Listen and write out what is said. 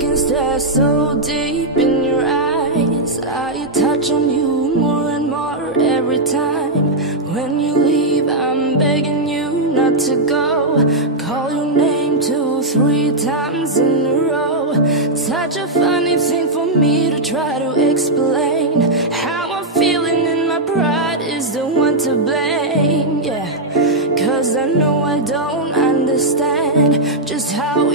can stare so deep in your eyes. I touch on you more and more every time. When you leave, I'm begging you not to go. Call your name 2, 3 times in a row. Such a funny thing for me to try to explain. How I'm feeling and my pride is the one to blame. Yeah, 'cause I know I don't understand just how